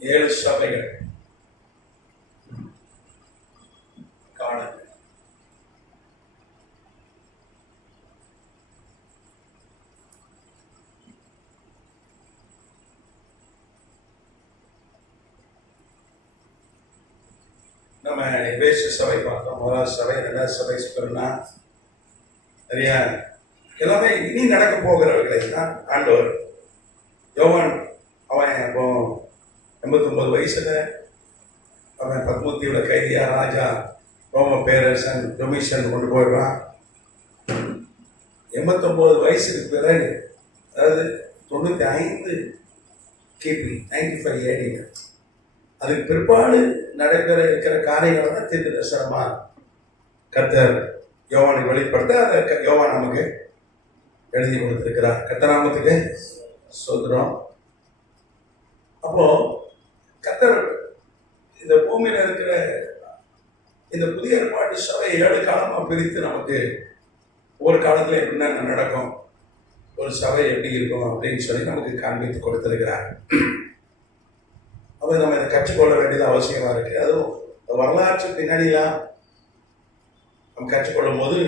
7 சபைகள் காணுங்க. நம்ம எபேசு சபை பார்த்தோம். முதலாவது சபை, 2வது சபை ஸ்பிர்னா நிறைய எல்லாமே இனி நடக்க போகிறவர்களை தான் ஆண்டவர். யோவான் அவன் இப்போ 89 வயசுல அவன் பத்மூத்தியோட கைதியா ராஜா ரோம பேரரசன் டொமிஷன் கொண்டு போயிடுறான். 89 வயசுக்கு பிறகு, அதாவது 95 கிபி 95 ஏடிங்க, அதுக்கு பிற்பாடு நடைபெற இருக்கிற காரியங்களை தான் தீர்க்க தரிசனமா கர்த்தர் யோவானுக்கு வெளிப்படுத்த அதை யோவான் நமக்கு எழுதி கொடுத்திருக்கிறார். கர்த்தநாமத்துக்கு ஸ்தோத்திரம். அப்போ கர்த்தர் இந்த பூமியில இருக்கிற இந்த புதிய ஏற்பாட்டு சபை 7 காலமா பிரித்து நமக்கு ஒரு காலத்துல என்னென்ன நடக்கும், ஒரு சபை எப்படி இருக்கும் அப்படின்னு சொல்லி நமக்கு காண்பித்து கொடுத்திருக்கிறார். அப்போ நம்ம இதை கற்றுக்கொள்ள வேண்டியது அவசியமா இருக்கு. அதுவும் வரலாற்று பின்னணியெல்லாம் நம்ம கற்றுக்கொள்ளும் போது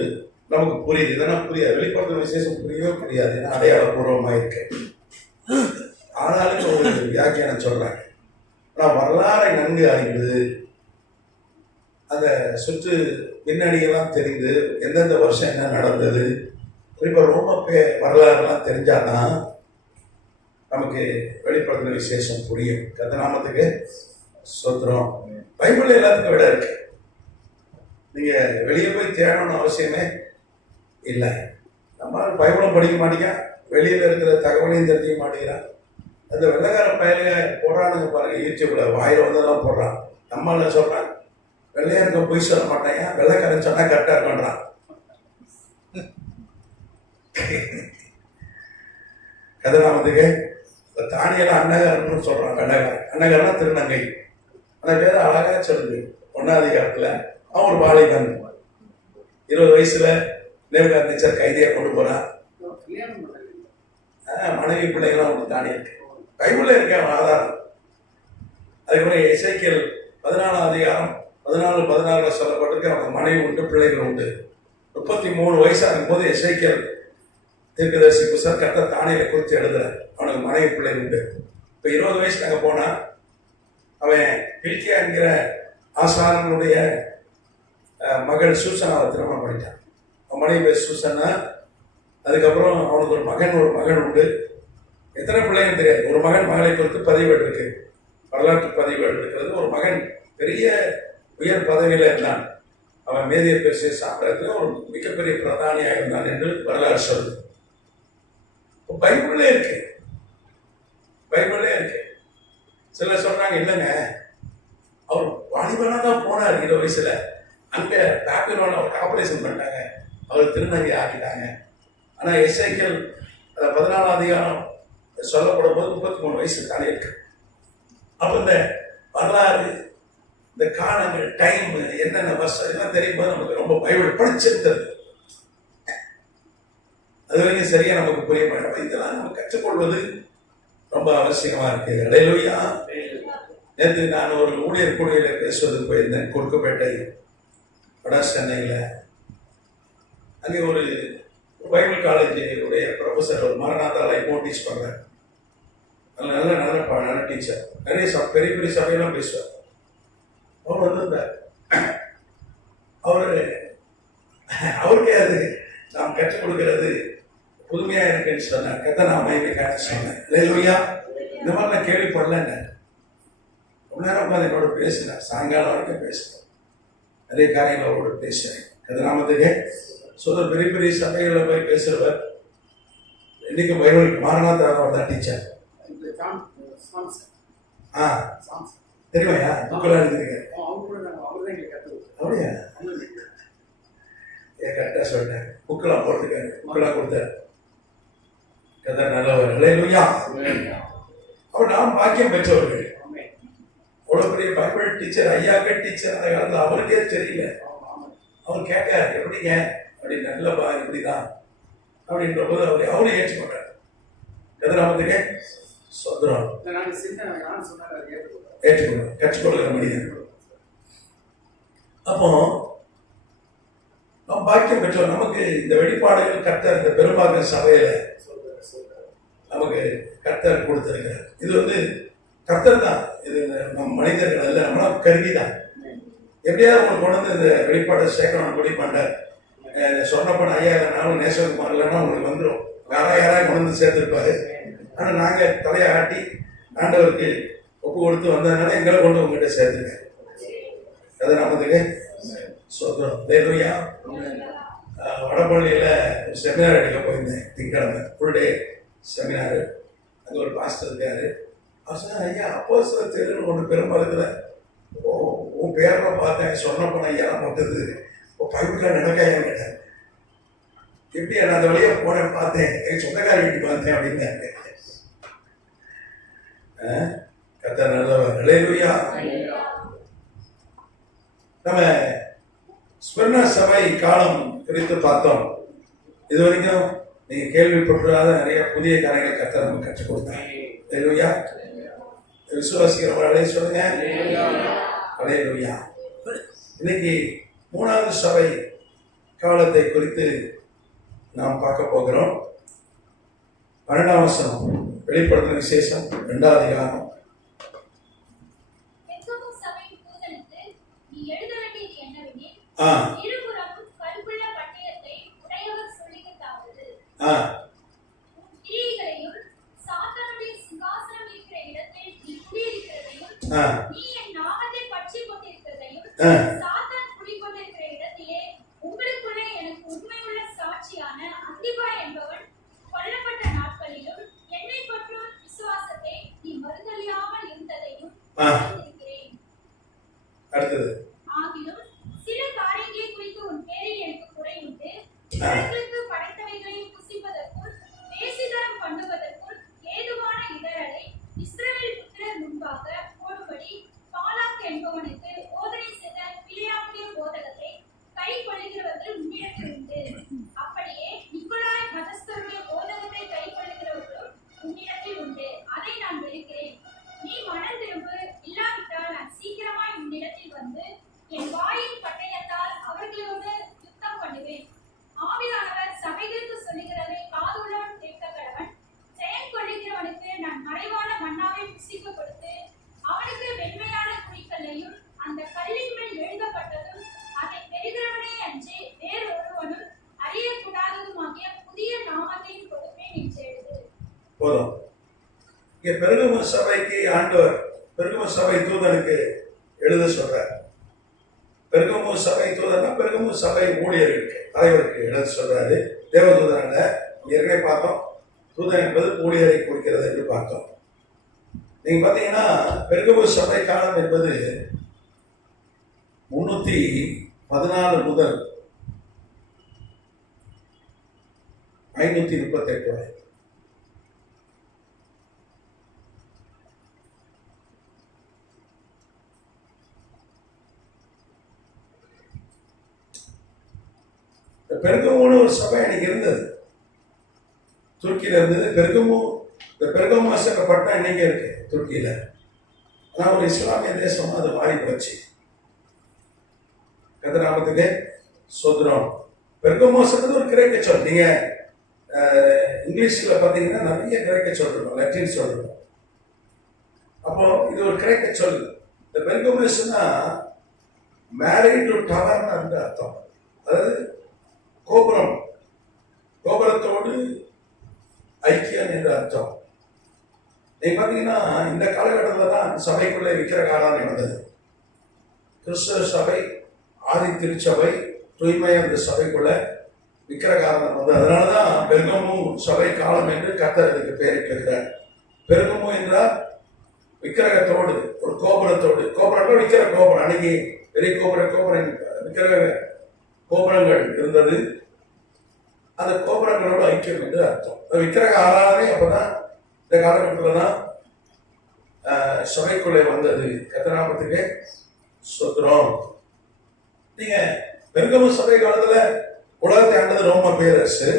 நமக்கு புரியுது. இதெல்லாம் புரியாது, வெளிப்படுத்தும் விசேஷம் புரியவே புரியாது, ஏன்னா அடையாளபூர்வமா இருக்கு. ஆனாலும் ஒரு வியாக்கியானம் சொல்றாங்க. ஆனால் வரலாறை நன்கு அறிந்து அந்த சுற்று பின்னணியெல்லாம் தெரிந்து எந்தெந்த வருஷம் என்ன நடந்தது, இப்போ ரொம்ப வரலாறுலாம் தெரிஞ்சாதான் நமக்கு வெளிப்படுத்துகிற விசேஷம் புரியும். கர்த்தநாமத்துக்கு ஸ்தோத்திரம். பைபிள் எல்லாத்துக்கும் விட இருக்கு. நீங்க வெளியே போய் தேடணும்னு அவசியமே இல்லை. நம்ம பைபிளும் படிக்க மாட்டேங்க, வெளியில இருக்கிற தகவலையும் தெரிஞ்சுக்க மாட்டேங்கிறான். அந்த வெள்ளைக்கார பயில போடுறானுங்க பாருங்க, யூடியூப்ல வாயில வந்ததெல்லாம் போடுறான். நம்மள சொல்றான் வெள்ளையா இருக்க போய் சொல்ல மாட்டாங்க, வெள்ளைக்காரன் சொன்னா கரெக்டா இருக்கன்றான். கர்த்தநாமத்துக்கு தானியெல்லாம் அன்னகாரன்னு சொல்றான். அன்னகாரனா திருநங்கை, அந்த பேர் அழகா சொல்லுது. 1ஆம் அதிகாரத்துல அவன் ஒரு வாலிபன் 20 வயசுல நேபுகாத்நேச்சர் கைதியா கொண்டு போறான். மனைவி பிள்ளைகள்லாம் அவனுக்கு தானே இருக்கு, பைபிள்ல இருக்க ஆதாரம். அதுக்கப்புறம் எசேக்கியேல் 14ஆம் அதிகாரம் 14-16 சொல்லப்பட்டிருக்கு. அவனுக்கு மனைவி உண்டு, பிள்ளைகள் உண்டு. 33 வயசாகும் போது எசேக்கியேல் தீர்க்கதரிசி புத்தகம் கர்த்தர் தானியேலை குறித்து எழுதுறார். அவனுக்கு மனைவி பிள்ளைகள் உண்டு. இப்போ 20 வயசுக்கு அங்கே போனா அவன் பில்கியா என்கிற ஆசாரனுடைய மகள் சூசனாவை திருமணம் பண்ணிட்டான். அவன் மனைவி பேர் சூசனா. அதுக்கப்புறம் அவனுக்கு ஒரு மகன் உண்டு. எத்தனை பிள்ளைகள் தெரியாது. ஒரு மகளை குறித்து பதிவேடு இருக்கு, வரலாற்று பதிவேடு இருக்கிறது. ஒரு மகன் பெரிய உயர் பதவியில் இருந்தான். அவன் மேதிய பேசிய சாப்பிட்றதுல ஒரு மிகப்பெரிய பிரதானியாக இருந்தான் என்று வரலாறு சொல்லுது. பைபிளே இருக்கு, பைபிளே இருக்கு. சிலர் சொல்றாங்க இல்லைங்க, அவர் வாலிபனா தான் போனார் 20 வயசுல. அங்க பாபிலோன்ல அவருக்கு ஆபரேஷன் பண்ணிட்டாங்க, அவர் திருநங்கை ஆக்கிட்டாங்க. ஆனா எசேக்கியேல் 14ஆம் அதிகாரம் சொல்லப்படும் போது 33 வயசு தானே இருக்கு. அப்ப இந்த வரலாறு, இந்த காலங்கள், டைம், என்னென்ன வருஷம் எல்லாம் தெரியும் போது நமக்கு ரொம்ப பைபிள் படிச்சிருந்தது. அது வரைக்கும் சரியா நமக்கு புரிய மாட்டோம். இதெல்லாம் நம்ம கற்றுக்கொள்வது ரொம்ப அவசியமா இருக்கு. அல்லேலூயா. நேற்று நான் ஒரு ஊழியர் கூடியில பேசுவதுக்கு போயிருந்தேன், குறுக்குப்பேட்டை வட சென்னையில. அங்கே ஒரு பைபிள் காலேஜுடைய ப்ரொஃபஸர் ஒரு மரணாதால இப்போ டீச் பண்றார். நல்ல டீச்சர், நிறைய பெரிய பெரிய சபையெல்லாம் பேசுவார். அவர் வந்திருந்தார். அவருக்கே அது நாம் கற்றுக் கொடுக்கிறது புதுமையா இருக்குன்னு சொன்னார். கர்த்தர் நாம சொன்னேன். அல்லேலூயா. இந்த மாதிரி நான் கேள்விப்படலங்க. ரொம்ப நேரம் உட்காந்து என்னோட பேசினேன், சாயங்காலம் வரைக்கும் பேசுறேன், நிறைய காரியங்கள் அவரோட பேசுறேன். கர்த்தர் நாமத்துக்கு சொல்ற பெரிய பெரிய சபைகளை போய் பேசுறவர். இன்னைக்கு பைபிள் மாரநாதாவை தான் டீச்சர். தெரியுமையா? புக்கெல்லாம் எழுதிருக்கேன். அப்படியா? கரெக்டா சொல்லிட்டேன். புக்கெல்லாம் போட்டுருக்காரு, புக்கெல்லாம் கொடுத்தாரு. கர்த்தர் நல்லவர். அல்லேலூயா. அவர் நாம் பாக்கியம் பெற்றவர்கள். அவ்வளவு பெரிய பைபிள் டீச்சர், ஐயாக்க டீச்சர் அந்த காலத்தில் அவருக்கே தெரியல. அவர் கேட்டார், எப்படிங்க அப்படி நல்லபா இப்படிதான் அப்படின்ற போது அவரை ஏற்றுக்கொண்டார். கர்த்தர் நாமத்துக்கு சோதரம் ஏற்றுக்கொள்ளும் கற்றுக்கொள்கிற மனிதன். அப்போ நாம் பாக்கியம் பெற்றோம். நமக்கு இந்த வெளிப்பாடுகள் கர்த்தர் இந்த பெரும்பாக்க சபையில நமக்கு கர்த்தர் கொடுத்திருக்கிறார். இது கர்த்தர் தான், இது நம் மனிதர்கள் அல்ல, நம்மளாம் கருவிதான். எப்படியாவது உங்களுக்கு கொண்டு வந்து இந்த வெளிப்பாடை சேர்க்கணும் முடிவு பண்ணார். சொன்னப்பன் 5000 நாளும் நேசகுமார் இல்லைன்னா உங்களுக்கு வந்துடும். யாராவது கொண்டு வந்து சேர்த்துருப்பாரு. ஆனால் நாங்கள் தலையை ஆட்டி ஆண்டவருக்கு ஒப்பு கொடுத்து வந்ததுனால எங்களை கொண்டு உங்ககிட்ட சேர்த்துருக்கேன். அதை நமக்கு சொல்றோம். தேவையா வடபள்ளியில் செமினார் அடிக்க போயிருந்தேன் திங்கக்கிழமை, ஃபுல் டே செமினாரு. அங்கே ஒரு பாஸ்டர் இருக்காரு. அவர் சொன்னார், ஐயா அப்போஸ்தலர் ஒன்று பெரும்பாலுக்குல உன் பேரை பார்த்தேன், சொன்னப்போ ஐயா போட்டது பைபிளில் நடக்காயான்னு கேட்டார். எப்படி நான் அந்த வழியாக போனேன், பார்த்தேன், எங்கள் சொந்தக்கார வீட்டுக்கு வந்தேன் அப்படின்னாங்க. கர்த்தர் நல்லவர். அல்லேலூயா. நம்ம ஸ்மிர்னா சபை காலம் குறித்து பார்த்தோம். இது வரைக்கும் நீங்க கேள்விப்பட்டிராத நிறைய புதிய காரியங்களை கர்த்தர் நமக்கு கற்றுக் கொடுத்தாங்க. அல்லேலூயா. விசுவாசிக்கிறவர்களே சொல்லுங்க அல்லேலூயா. இன்னைக்கு 3வது சபை காலத்தை குறித்து நாம் பார்க்க போகிறோம். 12ஆம் வசனம், வெளிப்படுத்தின விசேஷம் 2வது அதிகாரம். அடுத்தது போதும். இங்க பெருகம சபைக்கு ஆண்டவர் பெருகம சபை தூதனுக்கு எழுத சொல்றார். பெருகம சபை தூதனா பெருகம சபை ஊழியர்களுக்கு தலைவருக்கு எழுத சொல்றாரு. தேவதூதனால ஏற்கனவே பார்த்தோம். தூதன் என்பது ஊழியரை குறிக்கிறது என்று பார்த்தோம். நீங்க பாத்தீங்கன்னா பெருகம சபை காலம் என்பது 314 முதல் 538 வரை. பெருகமுன்னு ஒரு சபை அன்னைக்கு இருந்தது, துருக்கியில இருந்தது. பெருகமாச பட்டம் இன்னைக்கு இருக்கு துருக்கியில. ஆனால் ஒரு இஸ்லாமிய தேசம் அது மாறி போச்சு. கதிராமத்துக்கு சோதரம். பெருகமாசத்துக்கு ஒரு கிரேக்க சொல். நீங்க இங்கிலீஷ்ல பாத்தீங்கன்னா நிறைய கிரேக்க சொல் இருக்கும், லத்தீன் சொல் இருக்கும். அப்போ இது ஒரு கிரேக்க சொல். இந்த பெருகமாசம்னா மேரிட் டு டவர்னு அர்த்தம். அதாவது கோபுரம், கோபுரத்தோடு ஐக்கியம் என்ற அர்த்தம். நீங்க பாத்தீங்கன்னா இந்த காலகட்டத்தில் தான் சபைக்குள்ளே விக்கிர காலம் நடந்தது. கிறிஸ்தவ சபை, ஆதி திருச்சபை, தூய்மை அந்த சபைக்குள்ள விக்கிர காலம் நடந்தது. அதனாலதான் பெருகமு சபை காலம் என்று கர்த்தர் இதுக்கு பெயரிட்டிருக்கிறார். பெருகமு என்றால் விக்கிரகத்தோடு, ஒரு கோபுரத்தோடு. கோபுரங்கள் விக்கிர கோபுரம். அன்னைக்கு பெரிய கோபுரம் விக்கிரக கோபுரங்கள் இருந்தது. அந்த கோபுரங்களோட ஐக்கியம் என்று அர்த்தம். விக்கிரக ஆராதனை அப்பதான் இந்த காலகட்டத்தில் தான் சபைக்குள்ளே வந்தது. கர்த்தராமத்துக்கு ஸ்தோத்திரம். நீங்க பெருகமு சபை காலத்துல உலகத்தை ஆண்டது ரோம பேரரசு.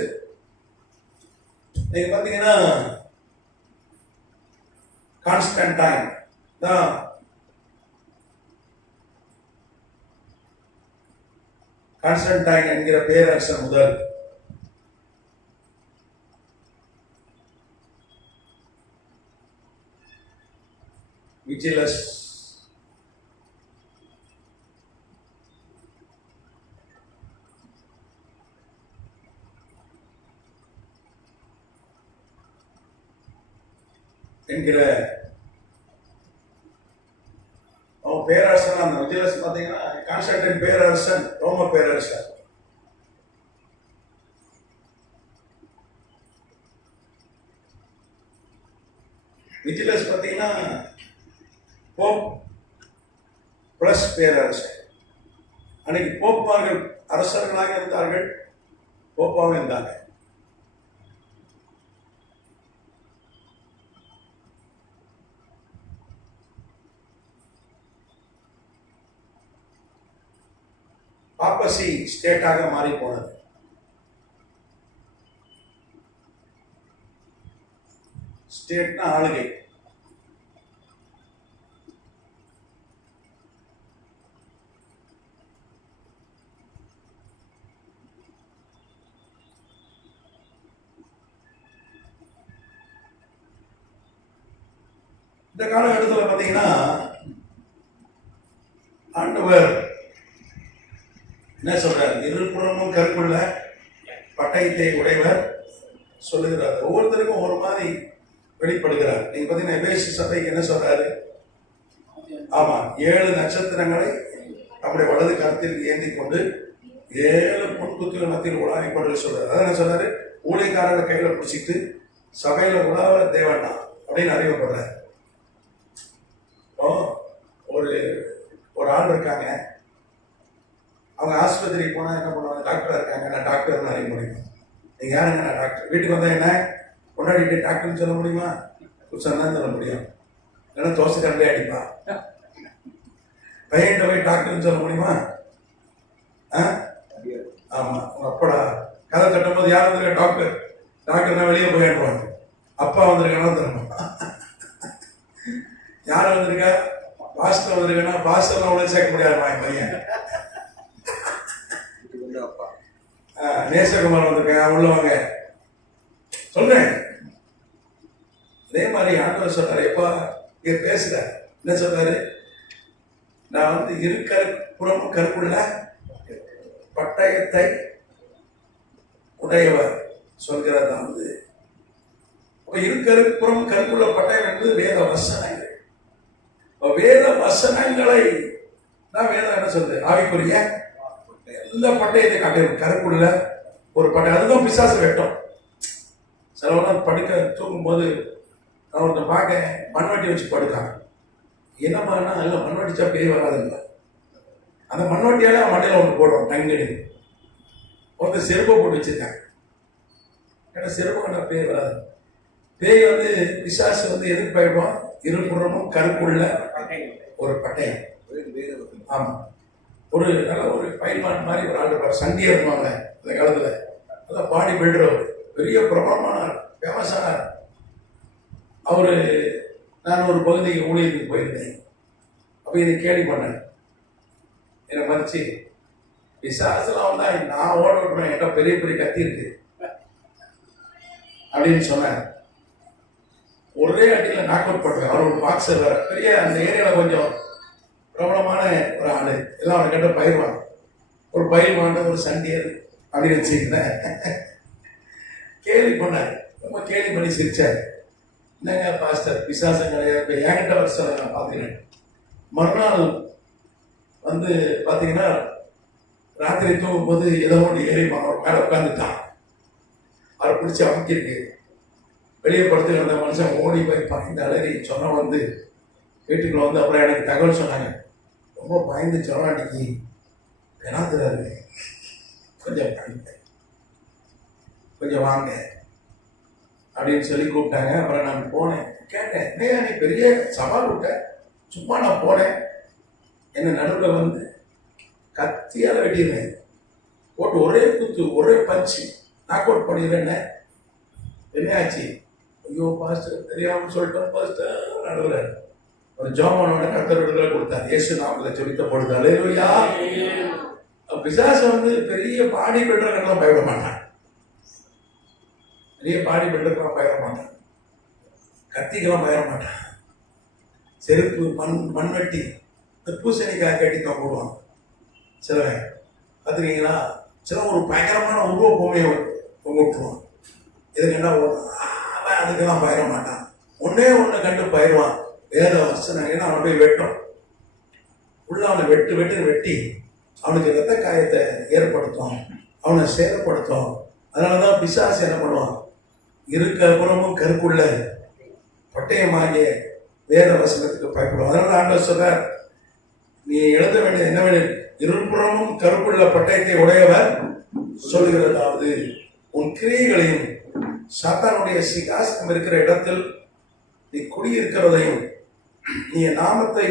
நீங்க பாத்தீங்கன்னா கான்ஸ்டன்டைன் தான் கான்ஸ்டன்டைன் என்கிற பேரரசர் முதல் விஜிலஸ் என்கிற பேரரசன். அந்த விஜிலஸ் பார்த்தீங்கன்னா கான்ஸ்டன்டைன் பேரரசன், ரோம பேரரசர். விஜிலஸ் பார்த்தீங்கன்னா போப் பிளஸ் பேரரசர். அன்னைக்கு போப்பார்கள் அரசர்களாக இருந்தார்கள், போப்பாவும் இருந்தாங்க. பாப்பசி ஸ்டேட்டாக மாறி போனது. ஸ்டேட்னா ஆளுகை. இந்த காலகட்டத்தில் பார்த்தீங்கன்னா ஆண்டவர் என்ன சொல்றாரு? இருபுறமும் கற்குள்ள பட்டயத்தை உடையவர் சொல்லுகிறார். ஒவ்வொருத்தருக்கும் ஒரு மாதிரி வெளிப்படுகிறார். நீங்க பார்த்தீங்கன்னா எபேசு சபைக்கு என்ன சொல்றாரு? ஆமா, 7 நட்சத்திரங்களை நம்முடைய வலது கருத்தில் ஏந்தி கொண்டு 7 பொன்குத்துகள் மத்தியில் உலாவி கொண்டு சொல்றாரு. அதான் என்ன சொல்றாரு? ஊழியக்காரர்களை கையில பிடிச்சிட்டு சபையில உலாவ தேவனா அப்படின்னு அறிவுப்படுறாரு. ஒரு ஒரு ஆள் இருக்காங்க, அவங்க ஆஸ்பத்திரிக்கு போனால் என்ன பண்ணுவாங்க? டாக்டராக இருக்காங்க, நான் டாக்டர்னு அறிய முடியுமா? நீங்கள் யாருங்க? நான் டாக்டர். வீட்டுக்கு வந்தால் என்ன கொண்டாடிட்டு டாக்டர்னு சொல்ல முடியுமா? புதுசாக தான் சொல்ல முடியும். இல்லைன்னா தோசை கரண்டே அடிப்பா. பையன்கிட்ட போய் டாக்டர்னு சொல்ல முடியுமா? ஆமாம், உங்கள் அப்படா கதை கட்டும் போது யார் வந்திருக்க? டாக்டர். டாக்டர்னா வெளியே போயிடுவாங்க. அப்பா வந்திருக்கானா தரணும். யார் வந்திருக்கா? பாஸ்டர் வந்திருக்கா? பாஸ்டர்லாம் உடனே சேர்க்க முடியாதுமா என் பையன். நேசகுமார் வந்திருக்கேன் உள்ளவங்க சொல்றேன். அதே மாதிரி ஆண்டவர் சொல்றாரு, எப்பா இங்க பேசுற என்ன சொல்றாரு? நான் வந்து புறம் கருப்புள்ள பட்டயத்தை உடையவர் சொல்கிறதா வந்து புறம் கருப்புள்ள பட்டயம் என்பது வேத வசனங்கள். வேத வசனங்களை தான் வேதம் என்ன சொல்றது? ஆவிக்குரிய எல்லா பட்டயத்தை காட்டிடும். கருப்புள்ள ஒரு பட்டயம், அதுதான் பிசாசு வெட்டம். சிலவெல்லாம் படுக்க தூங்கும் போது நான் ஒருத்த பார்க்க மண்வெட்டி வச்சு படுக்காங்க. என்ன பண்ணா இல்லை மண்வெட்டிச்சா பேய் வராதுங்களா? அந்த மண்வெட்டியால மண்டையில் ஒன்று போடுவோம் டங்கடி. ஒருத்தர் செருப்பை போட்டு வச்சிருக்காங்க. ஏன்னா செருப்பு கண்டா பேய் வராது. பேய் வந்து பிசாசு வந்து எதுக்கு பயப்படும்? இருபுறமும் கருப்புள்ள ஒரு பட்டயம். ஆமா, ஒரு நல்ல ஒரு பைல்வான் மாதிரி ஒரு ஆள் இருப்பார். சண்டியா இருப்பாங்க அந்த காலத்துல. அதான் பாடி பில்டர், பெரிய பிரபலமானார், ஃபேமஸானார். அவரு நான் ஒரு பகுதிக்கு ஊழியத்துக்கு போயிருந்தேன். அப்போ இதை கேள்வி பண்ணேன். என்னை மதிச்சு விசாரசலாம் வந்தா நான் ஓட விட்டுறேன், என்கிட்ட பெரிய பெரிய கத்தி இருக்கு அப்படின்னு சொன்னேன். ஒரே அடியில் நாக் அவுட் பண்ணுறேன். அவர் ஒரு பாக்ஸர் வேற, பெரிய அந்த ஏரியாவில் கொஞ்சம் பிரபலமான ஒரு ஆளு. எல்லாம் அவனை கேட்ட பயிர்வான், ஒரு பயிர்வான், ஒரு சண்டியர் அப்படின்னு வச்சுக்கிறேன். கேள்வி பண்ணார், ரொம்ப கேள்வி பண்ணி சிரிச்சார். என்னங்க பாஸ்டர் பிசாசம் கிடையாது, என்கிட்ட வர சொல்ல நான் பார்த்துக்கிறேன். மறுநாள் வந்து பார்த்தீங்கன்னா ராத்திரி தூங்கும் போது ஏதோ ஒன்று ஏறி மேலே உட்காந்துட்டான். அவரை பிடிச்சி அமைக்கிருக்கு. வெளியே படுத்து அந்த மனுஷன் ஓடி போய் இந்த அலறி சொன்ன வந்து வீட்டுக்குள்ள வந்து அப்புறம் எனக்கு தகவல் சொன்னாங்க. ரொம்ப பயந்து சொன்னாடிக்கு பெணாத்துறாரு, கொஞ்சம் கொஞ்சம் வாங்க அப்படின்னு சொல்லி கூப்பிட்டாங்க. அப்புறம் நான் போனேன், கேட்டேன், இல்லையா நீ பெரிய சவால் விட்ட? சும்மா நான் போனேன், என்ன நடுவில் வந்து கத்தியால் வெட்டிடுறேன், போட்டு ஒரே குத்து ஒரே பஞ்சு நாக் அவுட் பண்ணிடுறேன்னு. என்ன ஆச்சு? ஐயோ பாஸ்டர் தெரியாமல் சொல்லிட்டோம் பாஸ்டர் நடுவில் ஒரு ஜோமானோட கர்த்தர் விடுதலை கொடுத்தார். இயேசு நாமத்தில் ஜெபித்த பொழுது அல்லேலூயா. பிசாசு வந்து பெரிய பாடி பில்டர்கள்லாம் பயப்பட மாட்டான். பெரிய பாடி பில்டர்கள்லாம் பயப்பட மாட்டான். கத்திக்கெல்லாம் பயப்பட மாட்டான். செருப்பு மண்வெட்டி இந்த பூசணிக்காய் கட்டி தான் போடுவான் சிலவன் பார்த்துருக்கீங்களா. சில ஒரு பயங்கரமான உருவ பொம்மையை விட்டுருவான். இதுக்கு என்ன அவன் அதுக்கெல்லாம் பயிர மாட்டான். ஒன்னே ஒன்று கண்டு பயிர்வான் வேத வசனம். அவனை போய் வெட்டும் உள்ள அவனை வெட்டி அவனுக்கு ரத்த காயத்தை ஏற்படுத்தும், அவனை சேதப்படுத்தும். அதனாலதான் பிசாசு என்ன பண்ணுவான், இருக்க கருக்குள்ள பட்டயமாகிய வேத வசனத்துக்கு பயப்படுவான். அதனால ஆண்டவர் சொல்றார், நீ எழுத வேண்டியது என்னவெனில் இருபுறமும் கருப்புள்ள பட்டயத்தை உடையவர் சொல்லுகிறதாவது உன் கிரியைகளையும் சாத்தானுடைய சிங்காசனம் இருக்கிற இடத்தில் நீ குடியிருக்கிறதையும் நீ நாமத்தை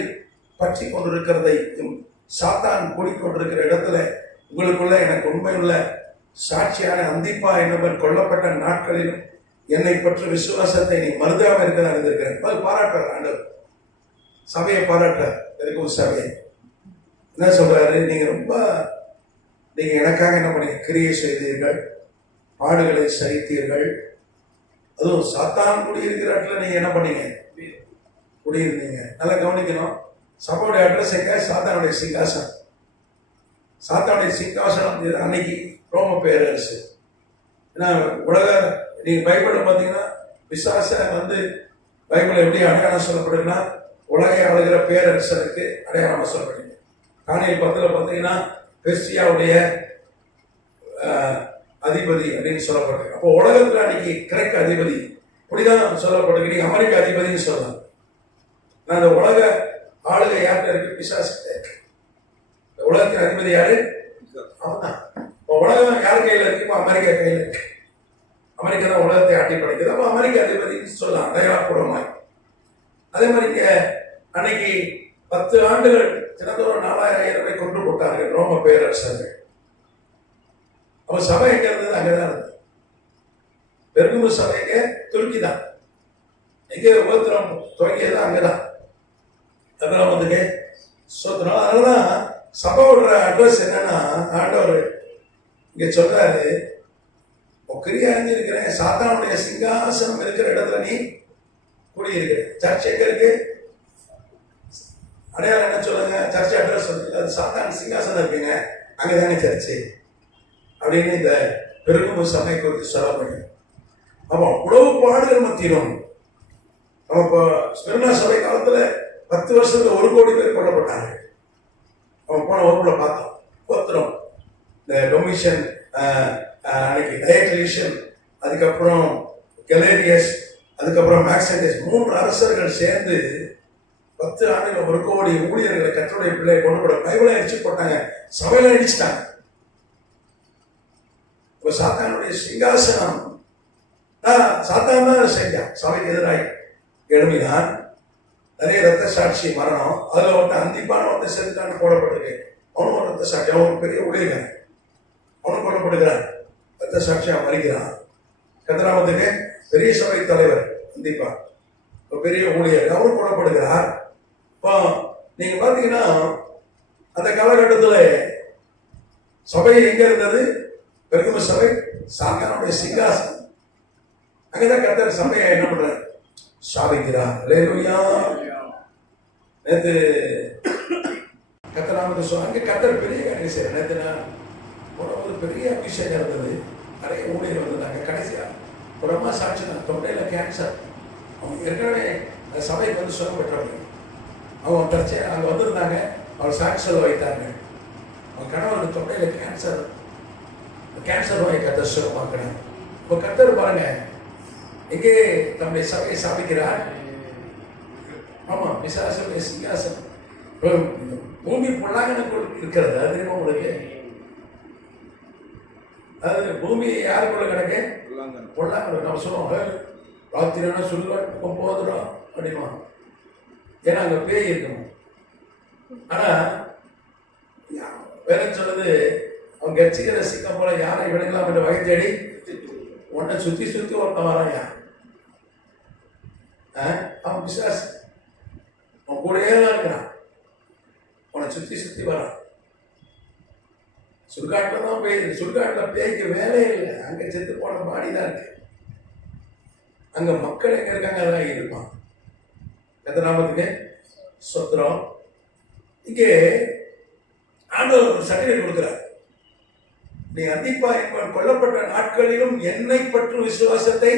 பற்றி கொண்டிருக்கிறதையும் சாத்தான் கூடிக்கொண்டிருக்கிற இடத்துல உங்களுக்குள்ள எனக்கு உண்மையுள்ள சாட்சியான அந்திப்பா என்பவன் கொல்லப்பட்ட நாட்களிலும் என்னை பற்றி விசுவாசத்தை நீ மறுதாம இருக்க அறிந்திருக்கிறேன். அது பாராட்டுறார் ஆண்டவர், சபையை பாராட்டுறார். இருக்கும் சபையை என்ன சொல்றாரு, நீங்க எனக்காக என்ன பண்ணீங்க, கிரியை செய்தீர்கள், பாடுகளை சகித்தீர்கள். அதுவும் சாத்தான் குடியிருக்கிற இடத்துல நீங்க என்ன பண்ணீங்க, குடியிருந்தீங்க. நல்லா கவனிக்கணும். சபையுடைய அட்ரஸ் எங்க, சாத்தானுடைய சிங்காசனம். சாத்தானுடைய சிங்காசனம் அன்னைக்கு ரோம பேரரசு. ஏன்னா உலக நீங்க பைபிளை பார்த்தீங்கன்னா விசுவாச வந்து பைபிள் எப்படி அடையாளம் சொல்லப்படுதுன்னா உலகை ஆளுகிற பேரரசருக்கு அடையாளம் சொல்லப்படுது. தானியேல் 10 பார்த்தீங்கன்னா பெர்சியாவுடைய அதிபதி அப்படின்னு சொல்லப்படுது. அப்போ உலகத்துல அன்னைக்கு கிரேக்க அதிபதி இப்படிதான் சொல்லப்படுது. நீங்க அமெரிக்க அதிபதினு சொல்லலாம். நான் அந்த உலக ஆளுகை யார்கிட்ட இருக்கு, பிசாசு இருக்கு. உலகத்தின் அதிபதி யாரு, அவன்தான். உலகம் யார் கையில இருக்கு, இப்போ அமெரிக்கா கையில இருக்கு. அமெரிக்கா தான் உலகத்தை ஆட்டி படைக்குது. அப்போ அமெரிக்க அதிபதினு சொல்லலாம் தயாராபூர்வமாய். அதே மாதிரி அன்னைக்கு 10 ஆண்டுகள் தினந்தோறும் 4000 கொண்டு போட்டார்கள் ரோம பேரரசர்கள். அப்ப சபை எங்க இருந்தது, அங்கதான் இருந்தது. பெருகுமு சபை எங்க, துருக்கி தான். எங்கே உபத்திரம் துவங்கியது அங்கதான். அதெல்லாம் வந்துட்டு சோத்திரம். அதனாலதான் சபையோட அட்ரஸ் என்னன்னா, ஆண்டவர் இங்க சொல்றாரு, கிரியா இருக்கிறேன், சாத்தானுடைய சிங்காசனம் இருக்கிற இடத்துல நீ குடியிருக்கிற. சர்ச் எங்க இருக்கு, அடையாளம் என்ன சொல்லுங்க, சர்ச் அட்ரஸ் சொல்லுங்க. அது சாத்தான் சிங்காசனம் இருக்குங்க, அங்கதானே சர்ச்சு அப்படின்னு இந்த பெருகுமு சபை குறித்து சொல்லப்படுது. ஆமா, உழவு பாடுகள் மத்தியிலும் நம்ம இப்போ ஸ்மிர்னா சபை காலத்துல 10 வருஷத்துல 1 கோடி பேர் கொல்லப்பட்டாங்க. அவன் போன வகுப்புல பார்த்தோம். கோத்திரம் இந்த டொமிஷன், அன்னைக்கு டயட்ரிஷியன், அதுக்கப்புறம் கெலேரியஸ், அதுக்கப்புறம் மேக்சண்டஸ், 3 அரசர்கள் சேர்ந்து 10 ஆண்டுகள் 1 கோடி ஊழியர்களை கர்த்தருடைய பிள்ளையை கொண்டு போட பைபிளை அடிச்சு போட்டாங்க, சபையில அடிச்சுட்டாங்க. இப்போ சாத்தானுடைய சிங்காசனம் சாத்தான் தான் செஞ்சான். சபைக்கு எதிராக எழுமினான். நிறைய ரத்த சாட்சி மரணம். அதுல ஒருத்தன் அந்திப்பான ஒருத்தன் செலுத்தான்னு போடப்பட்டிருக்கு. அவனும் ஒரு ரத்த சாட்சி, அவனுக்கு பெரிய ஊழியர்கள், அவனும் கொல்லப்படுகிறான், ரத்த சாட்சியா மறிக்கிறான். கதிராமத்துக்கு பெரிய சபை தலைவர் அந்திப்பா, பெரிய ஊழியர், அவரும் கொல்லப்படுகிறார். இப்போ நீங்க பாத்தீங்கன்னா அந்த காலகட்டத்தில் சபை எங்க இருந்தது, பெருகுமு சபை சாத்தானுடைய சிங்காசனம். அங்கதான் கர்த்தர் சபையை என்ன பண்றார், சாதிக்கிறார். அல்லேலூயா. நேற்று கர்த்தராமத்தை சொன்னாங்க, கர்த்தர் பெரிய காரியம் செய்யற. நேற்று நான் போனபோது பெரிய அபிஷேகம் இருந்தது, நிறைய ஊழியர் வந்திருந்தாங்க. கடைசியா ஒரு அம்மா சாட்சி தான், தொண்டையில கேன்சர். அவங்க ஏற்கனவே சபைக்கு வந்து சுகம் பெற்றவங்க. அவங்க பிரச்சனை அங்கே வந்திருந்தாங்க, அவர் சாட்சி சொல்ல வைத்தாங்க. அவங்க கணவருக்கு தொண்டையில கேன்சர் நோயை கர்த்தர் சுகமாக்குறாங்க. இப்போ கர்த்தர் பாருங்க எங்கே தம்முடைய சபையை சாதிக்கிறார். ஆமா, பிசாசுடைய சிங்காசனம் பூமி பொல்லாங்கனுக்குள் இருக்கிறது. அது தெரியுமா உங்களுக்கு? அது பூமி யாருக்குள்ள கிடக்கு, பொல்லாங்கன். நம்ம சொல்லுவோம் ராத்திரினா சொல்லுவாங்க போதுடும் அப்படிமா, ஏன்னா அங்க பேய் இருக்கணும். ஆனா வேற சொல்லுது, அவங்க கட்சிக்கிற சிக்கம் போல யாரை விடலாம் என்ற வகை தேடி உன்னை சுத்தி ஒருத்தன் வராயா. அவன் பிசாசு. அவன் கூடயே தான் இருக்கிறான், உன்னை சுற்றி சுற்றி வரான். சுடுகாட்டில் தான் போய், சுடுகாட்டில் பேய்க்கு வேலையே இல்லை, அங்கே செத்து போன பாடி தான் இருக்கு. அங்கே மக்கள் எங்கே இருக்காங்க, அதான் இருப்பான். நாமத்துக்கு சொத்திரம். இங்கே ஆண்டவர் ஒரு சர்டிஃபிகேட் கொடுக்கிறார். நீ அந்திப்பா என்பவன் கொல்லப்பட்ட நாட்களிலும் என்னை பற்றும் விசுவாசத்தை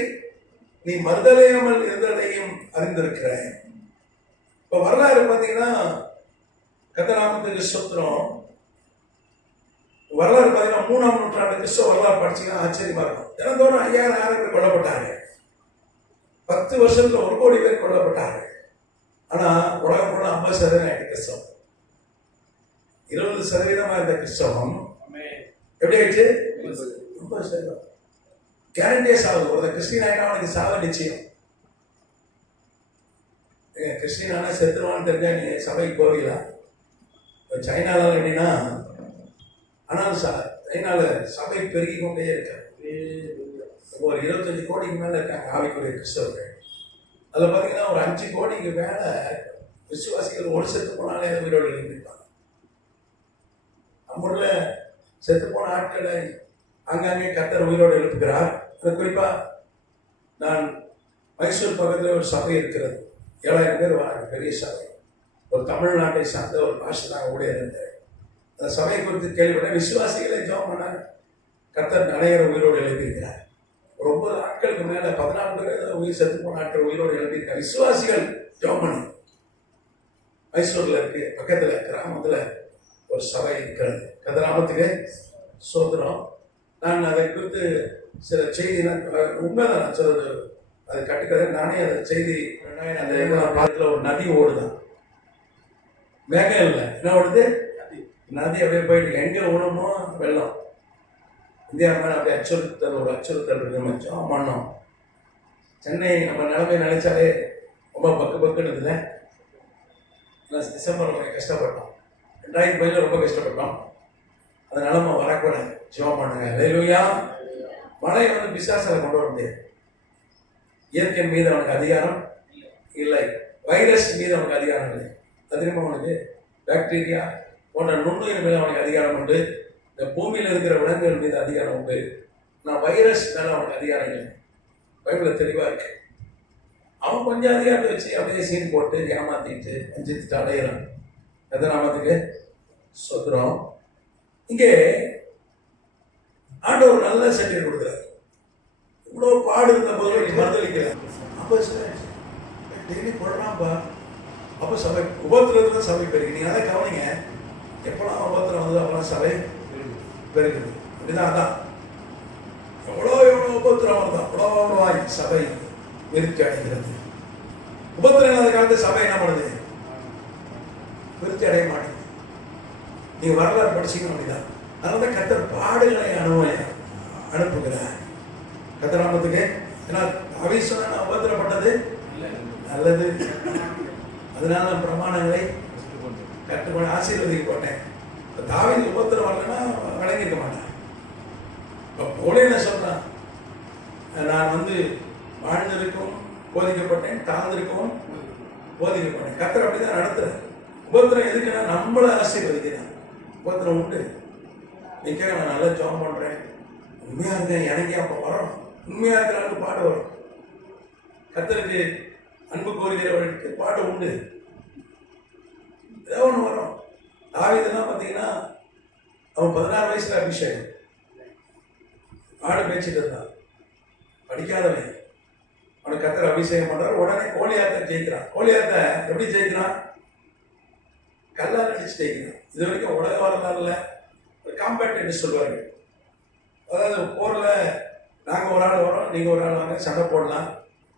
நீ மறுதலையாமல் இருந்ததையும் அறிந்திருக்கிறாய். இப்போ வரலாறு பார்த்தீங்கன்னா கர்த்தநாமத்துக்கு சொத்திரம். வரலாறு பார்த்தீங்கன்னா 3ஆம் நூற்றாண்டு கிறிஸ்தவ வரலாறு படிச்சீங்கன்னா ஆச்சரியமா இருக்கும். தினந்தோறும் 5000 பேர் கொல்லப்பட்டாங்க. 10 வருஷத்துல 1 கோடி பேர் கொல்லப்பட்டாங்க. ஆனா உலகம் கூட 50% கிறிஸ்தவம், 20% இருந்த கிறிஸ்தவம் எப்படி ஆயிடுச்சு? 50%. கேரண்டியே சாவு. ஒரு கிறிஸ்டின் ஆகினா அவனுக்கு சாவு நிச்சயம். கிறிஸ்டின் ஆனால் செத்துருவான்னு தெரிஞ்சா நீ சபைக்கு போவீங்களா? சைனால எப்படின்னா, ஆனால் சைனால சபை பெருகி கொண்டே இருக்காங்க. ஒரு 25 கோடிக்கு மேல இருக்காங்க ஆவிக்குரிய கிறிஸ்தவர்கள். அதில் பார்த்தீங்கன்னா ஒரு 5 கோடிக்கு மேல விசுவாசிகள் ஒரு செத்து போனாலே உயிரோடு எழுந்திருப்பாங்க. நம்மள செத்து போன ஆட்களை அங்கங்கே கர்த்தர் உயிரோடு எழுப்புகிறார். அது குறிப்பாக நான் மைசூர் பக்கத்தில் ஒரு சபை இருக்கிறது, 7000 பேர் வராங்க, பெரிய சபை. ஒரு தமிழ்நாட்டை சார்ந்த ஒரு பாஷை தான் கூட இருந்தேன். அந்த சபையை குறித்து கேள்விப்பட்ட விசுவாசிகளை ஜெபம் பண்ணாங்க. கர்த்தர் அநேகரை உயிரோடு எழுப்பியிருக்கிறார். ஒரு 9 நாட்களுக்கு மேலே 14 பேர் உயிர் செத்து போன ஆட்கள் உயிரோடு எழுப்பியிருக்காங்க. விசுவாசிகள் ஜெபம் பண்ணி. மைசூரில் இருக்கு, பக்கத்தில் கிராமத்தில் ஒரு சபை இருக்கிறது. கர்த்தநாமத்துக்கு சோத்திரம். நான் அதை குறித்து சில செய்தி உண்மைதான் நான் சொல்றது, அது கட்டுக்கிறேன். நானே அந்த செய்தி அந்த பாலத்தில் ஒரு நதி ஓடுதான், மேகம் இல்லை, என்ன ஓடுது? நதி அப்படியே போயிட்டு எங்கே ஓடுமோ வெள்ளம். இந்தியா மேலே அப்படியே அச்சுறுத்தல், ஒரு அச்சுறுத்தல் இருக்கு. நம்ம ஜெபம் பண்ணோம். சென்னை நம்ம நிலைமை நினைச்சாலே ரொம்ப பக்குன்னு இல்லை. டிசம்பர் கொஞ்சம் கஷ்டப்பட்டோம், 2015 ரொம்ப கஷ்டப்பட்டோம். அந்த நிலைமை வரக்கூடாது, ஜெபம் பண்ணுங்க. அல்லேலூயா. மழை வந்து பிசாசால கொண்டு வர முடியாது. இயற்கையின் மீது அவனுக்கு அதிகாரம் இல்லை, வைரஸ் மீது அவனுக்கு அதிகாரம் இல்லை. தெரியுமா அவனுக்கு? பாக்டீரியா போன்ற நுண்ணுயிர் மீது அவனுக்கு அதிகாரம் உண்டு. இந்த பூமியில் இருக்கிற விலங்குகள் மீது அதிகாரம் உண்டு. நான் வைரஸ் மேலே அவனுக்கு அதிகாரம் இல்லை. பைபிள் தெளிவாக இருக்கு. அவன் கொஞ்சம் அதிகாரத்தை வச்சு அப்படியே சீன் போட்டு ஏமாத்திட்டு அஞ்சிட்டு அடையிறான். கர்த்தநாமத்துக்கு சோத்திரம். இங்கே ஆண்டவர் நல்ல சர்டிஃபிகேட் கொடுக்குறாரு. இவ்வளோ பாடு இருந்த போது மறுதளிக்கிறார். அப்போ டெய்லி போடுறான்ப்பா. அப்போ சபை உபத்திரத்துல சபை பெருகு. நீங்கள் அதை கவனிங்க. எப்போலாம் உபத்திரம் வந்தது அப்போலாம் சபை பெருகுது. அப்படிதான். அதான் எவ்வளோ உபத்திரம் வருது அவ்வளோ சபை விருத்தி அடைகிறது. உபத்திரம் இல்லாத காலத்து சபை என்ன பண்ணுது? விருத்தி அடைய மாட்டேங்குது. நீங்க வரலாறு படிச்சீங்க அப்படிதான். அதனால கர்த்தர் பாடுகளை அனுப்புகிறார். கர்த்தராமத்துக்கு. ஏன்னா அவிசுவாசம் உபத்திரப்பட்டது நல்லது. அதனால பிரமாணங்களை கற்றுக்கொண்டு ஆசீர்வதிக்க போட்டேன். தாவீது உபத்திரம் வரலன்னா வழங்கிக்க மாட்டேன். இப்போ என்ன சொல்றான்? நான் வந்து வாழ்ந்திருக்கவும் போதிக்கப்பட்டேன், தாழ்ந்திருக்கவும் போதிக்கப்பட்டேன். கர்த்தர் அப்படிதான் நடத்துறேன். உபத்திரம் எதுக்குன்னா நம்மளை ஆசீர்வதிக்கிறான். உபத்திரம் உண்டு. நிற்க நான் நல்லா ஜெபம் பண்ணுறேன், உண்மையாக இருக்கேன், எனக்கே அப்போ வரும். உண்மையாக இருக்கிறாங்க பாடு வரும். கர்த்தருக்கு அன்பு கோருகிறவர்களுக்கு பாடு உண்டு. ஏதோ ஒன்று வரும். தாவீதுலாம் பார்த்தீங்கன்னா அவன் 16 வயசுல அபிஷேகம், ஆடு மேய்ச்சிட்டு இருந்தான், படிக்காதவன். அவனுக்கு கர்த்தர் அபிஷேகம் பண்றாரு. உடனே கோலியாத்தை ஜெயிக்கிறான். கோலியாத்தை எப்படி ஜெயிக்கிறான்? கல்லால் அடிச்சு ஜெயிக்கிறான். இது வரைக்கும் உலக வரலாறுல ஒரு காம்பேக்ட் என்று சொல்லுவாங்க. அதாவது போரில் நாங்கள் ஒரு ஆள் வரோம், நீங்கள் ஒரு ஆள் வாங்க, சண்டை போடலாம்.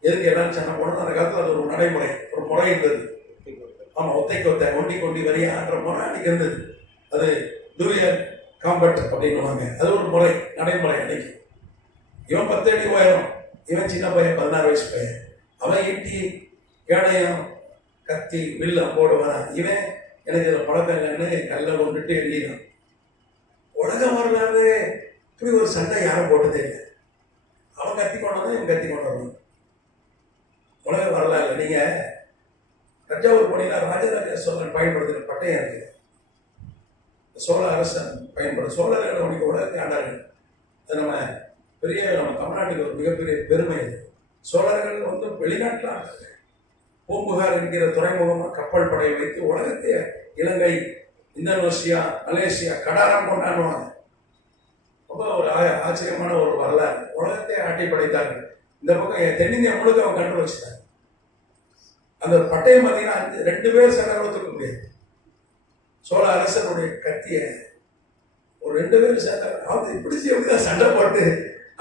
எதுக்கு எல்லாரும் சண்டை போடணும்? அந்த காலத்தில் அது ஒரு நடைமுறை, ஒரு முறை இருந்தது. ஆமாம், ஒத்தைக்கு ஒத்தை, கொண்டி வரியான்ற முறை அன்னைக்கு இருந்தது. அது டூயர் காம்பேக்ட் அப்படின்னுவாங்க. அது ஒரு முறை, நடைமுறை. அன்னைக்கு இவன் 10 அடி உயரம், இவன் சின்ன பையன் 16 வயசு பையன். அவன் ஈட்டி கேடயம் கத்தி வில்லு அம்போடு வரான். இவன் எனக்கு இதில் பழக்கம் இல்லைன்னு கல்லை கொண்டுட்டு எழுதினான். உலகம் வரலாறு இப்படி ஒரு சண்டை யாரும் போட்டதே இல்லை. அவன் கத்தி கொண்டாதான் இவன் கத்தி கொண்டாடுவான். உலக வரலாறு. நீங்க தஞ்சாவூர் போனீங்கன்னா ராஜராஜ சோழன் பயன்படுத்தின பட்டயம் இருக்கு. சோழ அரசன் பயன்படுத்த சோழர்கள் உனக்கு உலகத்தை ஆண்டார்கள். அது நம்ம பெரிய நம்ம தமிழ்நாட்டுக்கு ஒரு மிகப்பெரிய பெருமை. அது சோழர்கள் வந்து வெளிநாட்டில் ஆண்டாங்க. பூம்புகார் என்கிற துறைமுகமாக கப்பல் படையை வைத்து உலகத்தையே இலங்கை, இந்தோனேசியா, மலேசியா கடாரம் கொண்டாடுவாங்க. ரொம்ப ஒரு ஆச்சரியமான ஒரு வரலாறு. உலகத்தை ஆட்டி படைத்தார்கள். இந்த பக்கம் தென்னிந்தியா முழுக்க அவன் கண்டு வச்சுட்டாங்க. அந்த பட்டயம் பார்த்தீங்கன்னா 2 பேர் சண்டை முடியாது. சோழ அரசனுடைய கத்திய ஒரு 2 பேர் சேர்ந்த அவன் பிடிச்சி எப்படிதான் சண்டை போட்டு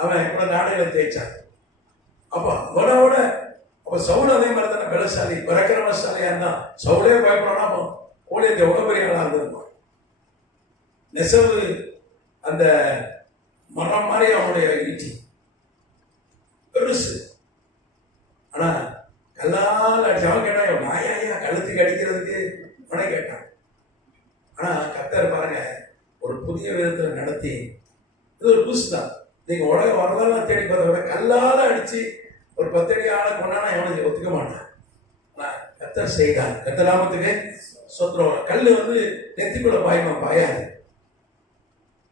அவன் கூட நாடுகளை தேய்ச்சான். அப்போ அவனோட அப்போ சவுல் அதே மாதிரி தானே பலசாலி பரக்கிரமசாலியா இருந்தான். சவுலே பயப்படனா அப்போ கோலியத்தை எவ்வளோ பெரிய ஆளாக இருந்திருப்பான். நெசவு அந்த மரம் மாதிரி அவனுடைய ஈட்டி பெருசு. ஆனா கல்லால் அடிச்சவன் கேட்டான், நாயா கழுத்துக்கு அடிக்கிறதுக்கு அவனே கேட்டான். ஆனா கர்த்தர் பாருங்க ஒரு புதிய விதத்துல நடத்தி, இது ஒரு புதுசு தான். நீங்க உலக வரலாறு தேடி பார்த்த கல்லால அடிச்சு ஒரு 10 அடி ஆளை கொண்டானா எவனுக்கு ஒத்துக்க மாட்டான். ஆனா கர்த்தர் செய்தான். கர்த்தர் நாமத்துக்கு சொத்துறோம். கல் வந்து நெத்திக்குள்ள பாயாது,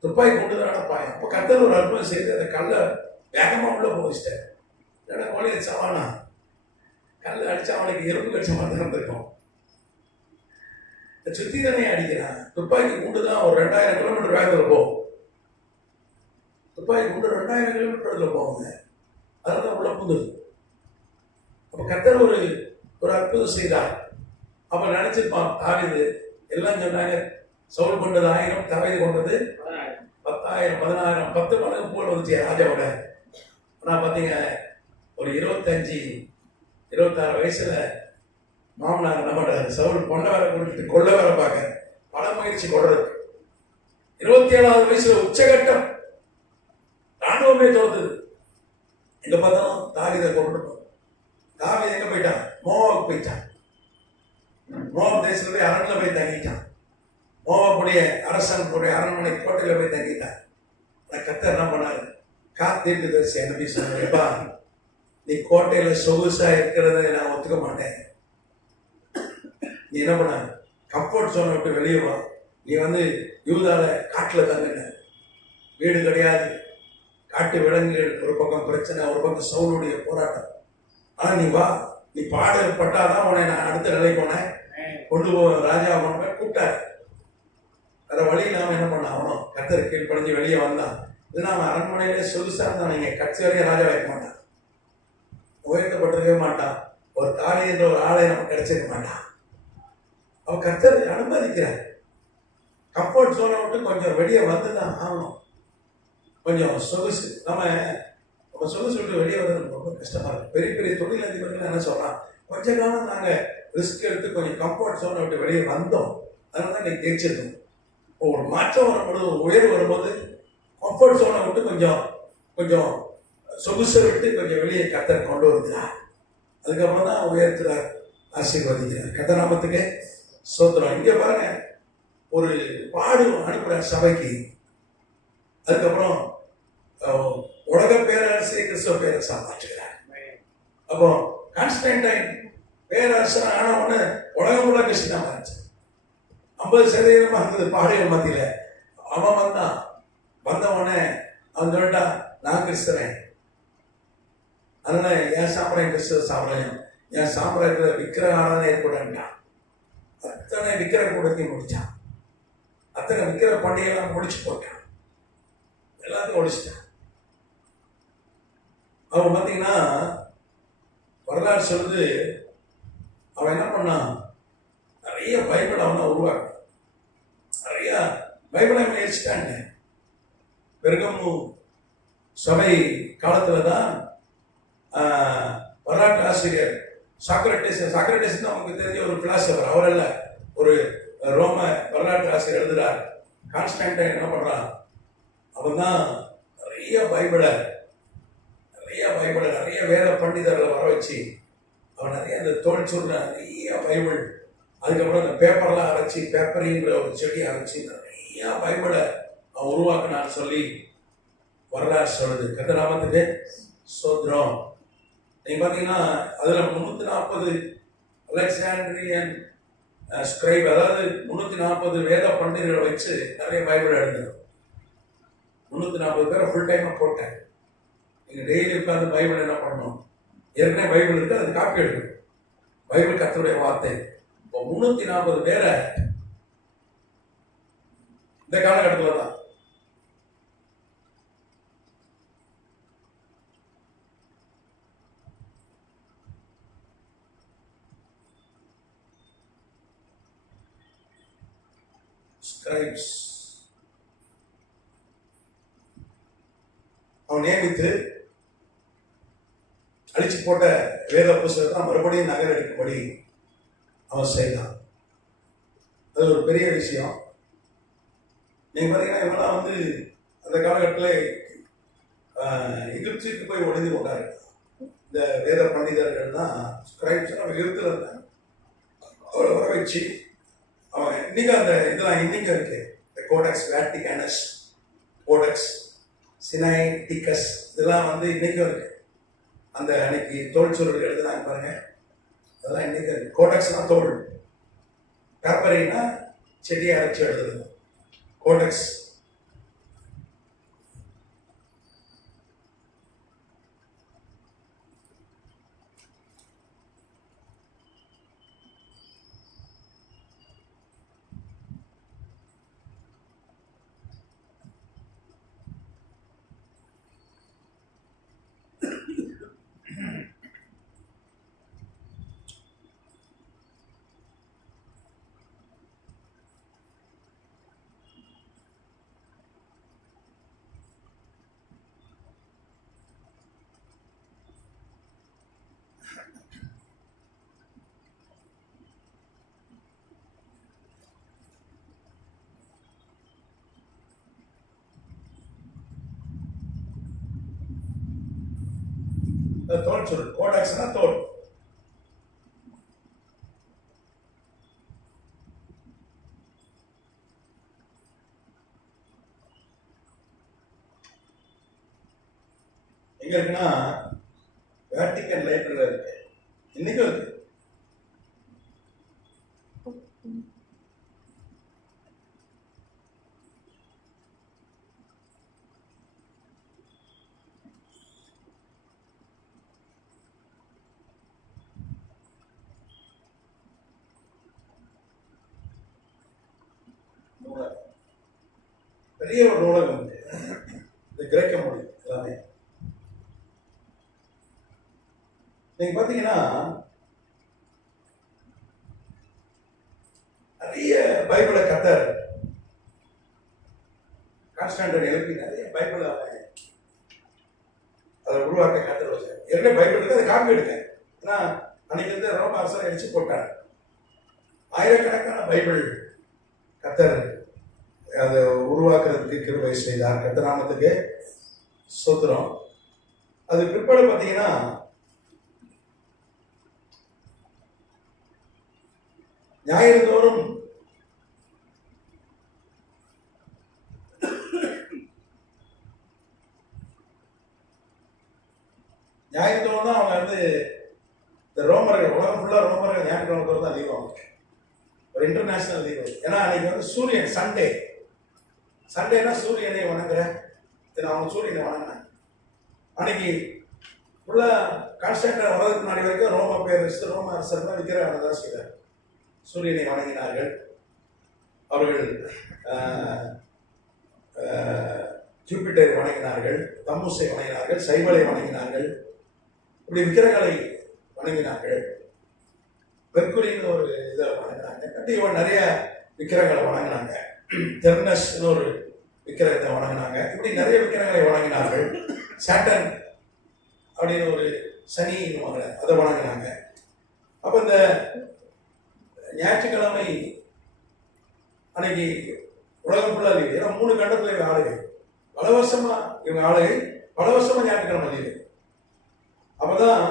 துப்பாக்கி கொண்டுதான் பாயம். அப்போ கர்த்தர் ஒரு அற்புதம் செய்து அந்த கல்லை வேகமா உள்ள போயிச்சிட்டார். இல்லைன்னா கோழி அடிச்சாவானா கல் அடிச்சா அவனுக்கு எறும்பு கடிச்ச மாதிரி இருந்திருக்கும். சுத்தி தானே அடிக்கிறான். துப்பாக்கி குண்டு தான் ஒரு 2000 கிலோமீட்டர் வேகத்தில் போகும். துப்பாக்கி குண்டு 2000 கிலோமீட்டர்ல போகுங்க. அதனால உள்ள புதுது. அப்ப கர்த்தர் ஒரு அற்புதம் செய்தார். அப்ப நினைச்சிருப்பான் தாவீது. எல்லாம் சொன்னாங்க சவுல் கொண்டது 1000, தாவீது கொண்டது 10,000, 16,000, 10 மடங்கு போல் வந்துச்சு ராஜாவோட. ஆனா பாத்தீங்க ஒரு 25, 26 வயசுல மாமனார் என்ன பண்றாரு, சவுல் பொண்ணை வேற கொடுத்துட்டு கொள்ள வேற பார்க்க பல முயற்சி கொள்றது. 27வது வயசுல உச்சகட்டம் ராணுவமே தோற்றுது. எங்க பார்த்தாலும் தாவீதை கொண்டு தாவீது எங்க போயிட்டான், மோவாவுக்கு போயிட்டான். மோவாப் தேசத்துல போய் அரண்ல போய் தங்கிட்டான். மோவாப்புடைய அரசனுடைய அரண்மனை கோட்டையில போய் தங்கிட்டான். கர்த்தர் என்ன பண்ணாரு, காத்தீர்க்கு தரிசி அனுப்பி சொன்னப்பா, நீ கோட்டையில சொகுசா இருக்கிறத நான் ஒத்துக்க மாட்டேன். நீ என்ன பண்ண, கம்ஃபர்ட் ஜோனை விட்டு வெளியே வா. நீ வந்து யூதால காட்டுல தங்குன, வீடு கிடையாது, காட்டு விலங்குகள் ஒரு பக்கம் பிரச்சனை, ஒரு பக்கம் சவுளுடைய போராட்டம். ஆனா நீ வா, நீ பாடல் பட்டாதான் உன்னை நான் அடுத்த நிலை போனேன் கொண்டு போ ராஜா கொண்டு கூப்பிட்டாரு. வேற வழி இல்லாம என்ன பண்ண, அவனும் கர்த்தர் கீழ்ப்படிஞ்சு வெளியே வந்தான். இல்லைன்னா அவன் அரண்மனையிலே சொகுசா இருந்தான். நீங்க கட்சி வரையும் ராஜா வைக்க மாட்டான், உயர்த்தப்பட்டிருக்கவே மாட்டான், ஒரு தாலி என்ற ஒரு ஆளை நமக்கு கிடைச்சிருக்க மாட்டான். அவன் கர்த்தர் அனுமதிக்கிறார். கம்ஃபர்ட் ஜோனை விட்டு கொஞ்சம் வெளியே வந்துதான் ஆகணும். கொஞ்சம் சொகுசு, நம்ம சொகுசு விட்டு வெளியே வர்றது ரொம்ப கஷ்டமா இருக்கு. பெரிய பெரிய தொழிலதிபர்கள் என்ன சொல்றான், கொஞ்ச காலம் நாங்க ரிஸ்க் எடுத்து கொஞ்சம் கம்ஃபர்ட் ஜோனை விட்டு வெளியே வந்தோம், அதனால தான் நீங்க ஜெயிச்சிருக்கோம். ஒரு மாற்றம் வரும்போது, ஒரு உயர்வு வரும்போது கம்ஃபர்ட் ஜோனை விட்டு கொஞ்சம் சொகுசை விட்டு கொஞ்சம் வெளியே கர்த்தர் கொண்டு வருகிறார். அதுக்கப்புறம் தான் உயர்த்துறார், ஆசீர்வதிக்கிறார். கர்த்தர் நாமத்துக்கு ஸ்தோத்திரம். இங்க பாருங்க, ஒரு பாடு அனுப்புற சபைக்கு. அதுக்கப்புறம் உலக பேரரசை கிறிஸ்தவ பேரரசா மாற்றுகிறார். அப்போ கான்ஸ்டன்டைன் பேரரசன் ஆன உடனே உலகம் கூட கிறிஸ்டினா மாறிச்சு. 50% இருந்தது பாடுகள் மத்தியில. அவன் வந்த உடனே அவன் சொல்லிட்டா, நான் கிறிஸ்தவன், அதனால என் சாப்பிட்றேன் கிறிஸ்தவ சாப்பிட்றேன், என் சாப்பிட்ற விக்கிர ஆராதனை ஏற்படான்ட்டான். அத்தனை விக்கிர கூடத்தையும் முடிச்சான். அத்தனை விக்கிர பண்டிகைலாம் முடிச்சு போட்டான், எல்லாத்தையும் ஒழிச்சிட்டான். அவன் பார்த்தீங்கன்னா வரலாறு சொல்லுது, அவன் என்ன பண்ணான், நிறைய பைபிள் அவனை உருவாக்க, நிறைய பைபிளை முயற்சிட்டாங்க. பெருகமு சபை காலத்துல தான் வரலாற்று ஆசிரியர் சாக்ரட்டிஸ் நமக்கு தெரிஞ்ச ஒரு பிலாசபர், அவர் அல்ல, ஒரு ரோம வரலாற்று ஆசிரியர் எழுதுறார். கான்ஸ்டன்டைன் என்ன பண்றான், அவன் தான் நிறைய பைபிளை நிறைய வேத பண்டிதர்களை வர வச்சு அவன் நிறைய அந்த தோல் சொல்ற நிறைய பைபிள், அதுக்கப்புறம் அந்த பேப்பர்லாம் அரைச்சி, பேப்பரிங்கிற ஒரு செடி அரைச்சி நிறைய பைபிளை அவன் உருவாக்கினான்னு சொல்லி வரலாறு சொல்லுது. கர்த்தர் நாமத்துக்கு ஸ்தோத்திரம். நீங்க பார்த்தீங்கன்னா அதுல 340 அலெக்சாண்ட்ரியன் ஸ்கிரைப், அதாவது 340 வேத பண்டிதர்களை வச்சு நிறைய பைபிள் எழுதுறது. 340 பேரை ஃபுல் டைமாக போட்டேன். நீங்கள் டெய்லி உட்காந்து பைபிள் என்ன பண்ணணும், ஏற்கனவே பைபிள் இருக்கு, அது காப்பி எடுக்கணும். பைபிள் கர்த்தருடைய வார்த்தை. இப்போ 340 பேரை இந்த காலகட்டத்தில் தான் ஸ்கிரைப்ஸ் அவன் நியமித்து அழிச்சு போட்ட வேத புஸ்தகத்தை மறுபடியும் நகர் எடுக்கும்படி அவன் செய்தான். அது ஒரு பெரிய விஷயம். நீங்க பாத்தீங்கன்னா இவங்கெல்லாம் வந்து அந்த காலகட்டத்தில் எகிப்துக்கு போய் ஒளிந்து கொண்டாரு. இந்த வேத பண்டிதர்கள் தான் ஸ்கிரைப்ஸ் எகிப்துல இருந்தாங்க. அவளை வர வச்சு அவன் இன்னைக்கு அந்த இதெல்லாம் இன்னைக்கு இருக்கு. கோடெக்ஸ் வேட்டிகனஸ், கோடெக்ஸ் சினைடிகஸ், இதெல்லாம் வந்து இன்னைக்கும் இருக்கு. அந்த அன்னைக்கு தோல் சுருள் எழுதுனாங்க பாருங்க, அதெல்லாம் இன்னைக்கு இருக்கு. கோடெக்ஸ்னா தோல், பேப்பரினா செடியை அரைச்சி எழுதுறது கோடெக்ஸ். தோல் சுருள், கோடெக்ஸ்னா தோல். எங்க இருக்குன்னா வேட்டிக்கன் லைப்ரரியில் இருக்கு, இன்னைக்கும் இருக்கு. பெரிய ஒரு நூலகம் இருக்கு, இந்த கிரேக்க மொழி எல்லாமே. நீங்க பாத்தீங்கன்னா நிறைய பைபிளை கத்தர் கான்ஸ்டன்டைன் எழுப்பி நிறைய பைபிளை அதை உருவாக்க கத்தர் வச்சார். ஏற்கனவே பைபிள் இருக்கு, அதை காப்பி எடுக்க. ஏன்னா அன்னைக்கு வந்து ரோம அரசரை அடிச்சு போட்டார். ஆயிரக்கணக்கான பைபிள் கத்தர் அதை உருவாக்குறதுக்கு கிருபை செய்தார். கர்த்தநாமத்துக்கு ஸ்தோத்திரம். அது பிற்பாடு பார்த்தீங்கன்னா ஞாயிறுதோறும் தான் அவங்க வந்து இந்த ரோமர்கள், உலகம் ஃபுல்லாக ரோமர்கள் ஞாயிற்றுக்கிழமை தான் லீவ் ஆகும், ஒரு இன்டர்நேஷனல் லீவ். ஏன்னா அன்னைக்கு வந்து சூரியன் சண்டேனா சூரியனை வணங்குற, அவங்க சூரியனை வணங்கினாங்க. அன்னைக்கு ஃபுல்லாக கான்ஸ்டன்டைன் வர்றதுக்கு முன்னாடி வரைக்கும் ரோம அரசர் தான் விக்கிரகம் தான் செய்தார். சூரியனை வணங்கினார்கள் அவர்கள், ஜூபிட்டரை வணங்கினார்கள், தம்முசை வணங்கினார்கள், சைவலை வணங்கினார்கள், இப்படி விக்கிரகங்களை வணங்கினார்கள். பெர்குரின்னு ஒரு இதை வணங்கினாங்க. கண்டிப்பாக நிறைய விக்கிரகங்களை வணங்கினாங்க. தெர்னஸ்னு ஒரு விக்கிரகத்தை வணங்கினாங்க. இப்படி நிறைய விக்கிரகங்களை வணங்கினார்கள். சாட்டன் அப்படின்னு ஒரு சனி அதை வணங்கினாங்க. அப்போ இந்த ஞாயிற்றுக்கிழமை அன்னைக்கு உலகம் ஃபுல்லாக லீவு. ஏன்னா 3 கண்டத்தில் இவங்க ஆளுகை, பல வருஷமா இவங்க ஆளுகை, பல வருஷமா ஞாயிற்றுக்கிழமை லீவு. அப்போதான்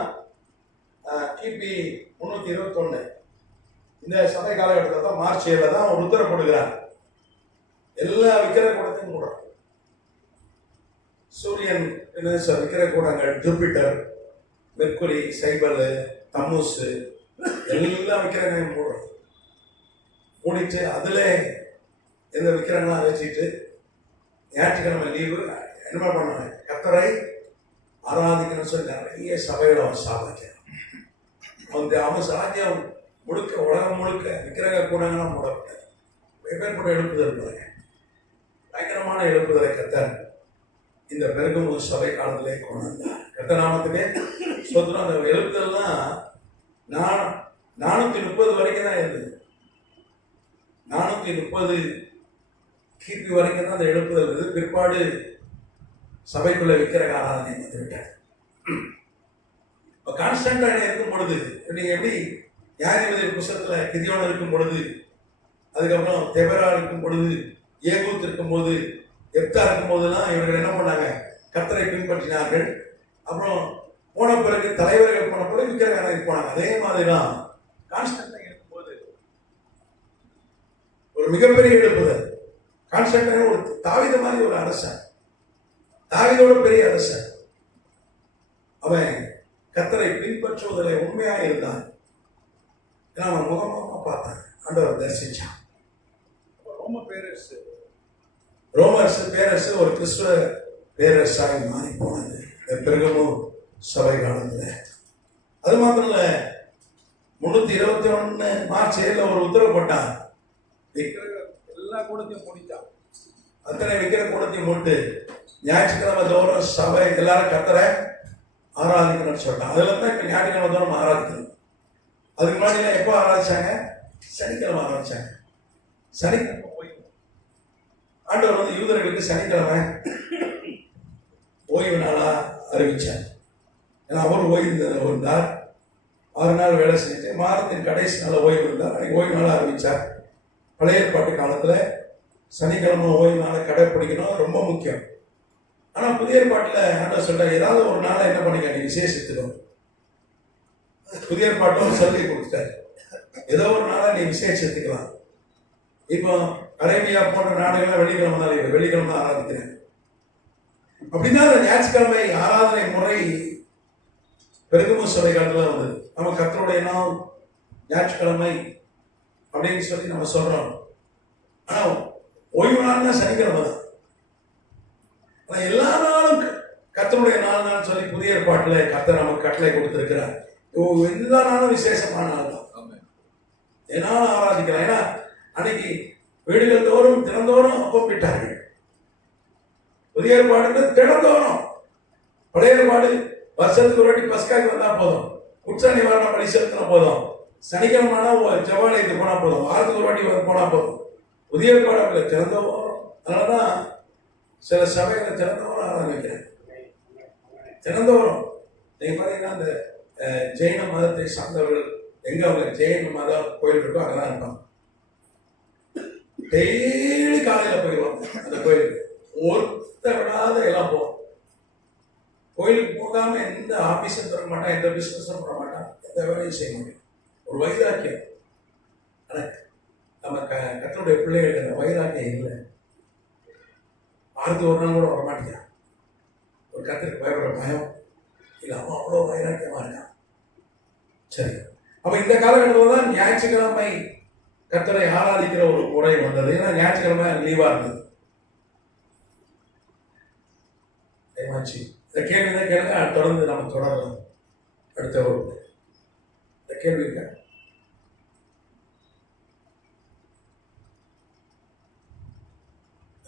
கிபி 321 இந்த சமய காலகட்டத்தில் தான் மார்ச் 7 தான் ஒரு உத்தரவு போடுகிறார். எல்லா விக்கிரக கூடத்தையும் மூடுறாங்க. சூரியன் விக்கிரக கூடங்கள், ஜூபிட்டர் மெர்க்குரி, சைபல், தம்முசு எல்லாம் விக்கிரகங்களையும் மூடுறோம். மூடிட்டு அதில் எந்த விக்கிரகங்களாம் வச்சுட்டு ஞாயிற்றுக்கிழமை லீவு என்ன பண்ணாங்க, கர்த்தரை ஆராதிக்கணும்னு சொல்லி நிறைய சபைகளை அவன் ஸ்தாபிக்கிறான். அவன் சாத்தியம் முழுக்க உலகம் முழுக்க விக்கிரக கூடங்கள்லாம் மூடப்பட்டார். வெவ்வேறு எழுப்புதல் பாருங்க, பயங்கரமான எழுப்புதலை கர்த்தர் இந்த பெருகும் சபை காலத்திலே கொண்டு வந்தார். கர்த்தர் நாமத்துக்கு சொத்துனா அந்த எழுப்புதல்லாம் 430 வரைக்கும் தான் இருந்தது. 430 கிபி வரைக்கும் தான் அந்த எழுப்புதல் இருந்தது. பிற்பாடு சபைக்குள்ள விக்கிரக ஆராதனை வந்து விட்டார். இப்போ கான்ஸ்டன்டான இருக்கும் பொழுது நீங்க எப்படி நியாயாதிபதி புஸ்தகத்துல கிதியோன் இருக்கும் பொழுது, அதுக்கப்புறம் தெபரா இருக்கும் பொழுது, ஏகூத் இருக்கும் போது, எப்தா இருக்கும் போதெல்லாம் இவர்கள் என்ன பண்ணாங்க, கர்த்தரை பின்பற்றினார்கள். அப்புறம் போன பிறகு தலைவர்கள் போன பிறகு விக்கிரக ஆராதனைக்கு போனாங்க. அதே மாதிரிதான் கான்ஸ்டன்டைன் இருக்கும்போது ஒரு மிகப்பெரிய எழுப்புதல். கான்ஸ்டன்டைன் ஒரு தாவீது மாதிரி ஒரு அரசன், தாவீதோட பெரிய அரசன். அவன் கர்த்தரை பின்பற்றுவதில் உண்மையாக இருந்தான். அவன் முகமாக பார்த்தான், ஆண்டவர் தரிசிச்சான். ரோமரசு பேரரசு ஒரு கிறிஸ்துவ பேரரசாக மாறி போனது பெருகமும் சபை காலத்தில். அது மாத்திரம் இல்ல, 321 மார்ச் 7 ஒரு உத்தரவு போட்டான், எல்லா கூடத்தையும் முடித்தான். அத்தனை விக்கிர கூடத்தையும் போட்டு ஞாயிற்றுக்கிழமை தோறும் சபை எல்லாரும் கர்த்தரை ஆராதிக்கணும்னு சொல்லிட்டான். அதுல தான் இப்ப ஞாயிற்றுக்கிழமை தோறும் ஆராதிக்கணும். அதுக்கு முன்னாடி எப்போ ஆராதிச்சாங்க, சனிக்கிழமை ஆராதிச்சாங்க. சனிக்கிழமை ஆண்டவர் வந்து யூதர்களுக்கு சனிக்கிழமை ஓய்வு நாளா அறிவிச்சார். ஏன்னா அவர் ஓய்வு இருந்தார், 6 நாள் வேலை செஞ்சுட்டு மாதத்தின் கடைசி நாள் ஓய்வு இருந்தார். அன்னைக்கு ஓய்வு நாளா அறிவிச்சார். பழைய ஏற்பாட்டு காலத்துல சனிக்கிழமை ஓய்வு நாளை கடைப்பிடிக்கணும், ரொம்ப முக்கியம். ஆனா புதிய ஏற்பாட்டுல ஆண்டவர் சொல்றாரு, ஏதாவது ஒரு நாளை என்ன பண்ணிக்க நீ விசேஷித்துக்கணும். புதிய ஏற்பாட்டும் சொல்லி கொடுத்தாரு, ஏதோ ஒரு நாளை நீ விசேஷித்துக்கலாம். இப்போ அரேபியா போன்ற நாடுகள்லாம் வெள்ளிக்கிழமை தான், வெள்ளிக்கிழமை தான் ஆராதிக்கிறேன். அப்படின்னா அந்த ஞாயிற்றுக்கிழமை ஆராதனை முறை பெருகுமு சபை காலத்துல வந்தது. நம்ம கர்த்தருடைய நாள் ஞாயிற்றுக்கிழமை அப்படின்னு சொல்லி நம்ம சொல்றோம். ஆனா ஓய்வு நாள்னா சனிக்கிழமை தான். ஆனா எல்லா நாளும் கர்த்தருடைய நாள் சொல்லி புதிய ஏற்பாட்டுல கர்த்தர் நமக்கு கட்டளை கொடுத்திருக்கிறார். எல்லா நாளும் விசேஷமான நாள் தான், என்னாலும் ஆராதிக்கலாம். ஏன்னா அன்னைக்கு வீடுகள் தோறும் தினந்தோறும் அப்பம் விட்டார்கள். புதிய ஏற்பாடு தினந்தோறும். பழைய ஏற்பாடு வருஷத்துக்கு ஒரு வாட்டி பஸ்காக்கு வந்தா போதும், குற்ற நிவாரண பலி செலுத்தினா போதும், சனிக்கிழமை ஜெபாலயத்துக்கு போனா போதும், வாரத்துக்கு ஒரு வாட்டி போனா போதும். புதிய ஏற்பாடு திறந்தோறும். அதனாலதான் சில சபைகளை திறந்தோறும் ஆரம்பிக்கிறேன். திறந்தோறும் நீங்க பாத்தீங்கன்னா இந்த ஜெயின மதத்தை சார்ந்தவர்கள் எங்க அவங்க ஜெயின மத கோயில் இருக்கோ அங்கதான் இருப்பாங்க. டெய்லி காலையில போயிடுவாங்க அந்த கோயிலுக்கு, ஒருத்தர் விடாத எல்லாம் போவோம். கோயிலுக்கு போகாம எந்த ஆபீஸும் தர மாட்டான், எந்த பிசினஸும் பண்ண மாட்டான், எந்த வேலையும் செய்ய மாட்டேன். ஒரு வைராக்கியம். ஆனா நம்ம கர்த்தருடைய பிள்ளைகளுக்கு அந்த வைராக்கியம் இல்லை. வாரத்துக்கு ஒரு நாள் கூட வர மாட்டேங்கிறான். ஒரு கர்த்தருக்கு பயப்பட பயம் இல்லை, அவன் அவ்வளோ வைராக்கியமா இருக்கான். சரி, அப்ப இந்த காலகட்டத்தில் தான் ஞாயிற்றுக்கிழமை கர்த்தரை ஆராதிக்கிற ஒரு முறை வந்தது. ஏன்னா ஞாயிற்றுக்கிழமை லீவா இருந்தது. இந்த கேள்வி தான் கேளுங்க, தொடர்ந்து நம்ம தொடரலாம். அடுத்த ஒரு இந்த கேள்வி இருக்க,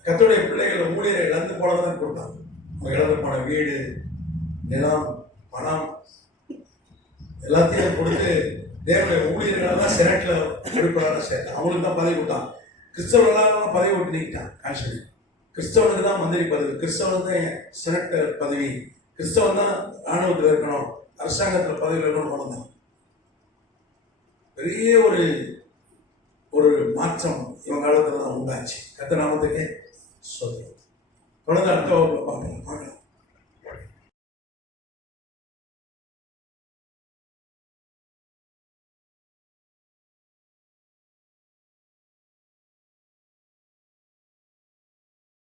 கர்த்தருடைய பிள்ளைகள் ஊழியரை இழந்து போனதான் கொடுத்தாங்க. அவங்க இழந்து போன வீடு, நிலம், பணம் எல்லாத்தையும் கொடுத்து தேவனுடைய ஊழியர்களெல்லாம் செனட்ல உறுப்பினராக சேர்த்தான். அவங்களுக்கு தான் பதவி கொடுத்தான். கிறிஸ்தவர்களாக பதவி விட்டு நீக்கிட்டான். கான்ஸ்டியூஷன் கிறிஸ்தவனுக்கு தான் மந்திரி பதவி, கிறிஸ்தவன் தான் செனட் பதவி, கிறிஸ்தவன் தான் ராணுவத்தில் இருக்கணும், அரசாங்கத்தில் பதவியில் இருக்கணும் போனதான். பெரிய ஒரு ஒரு மாற்றம் இவங்க காலத்துல தான் உண்டாச்சு. கர்த்தர் நாமத்துக்கு சொல்றோம். தொடர்ந்து அடுத்த வகுப்புல பார்க்கலாம்.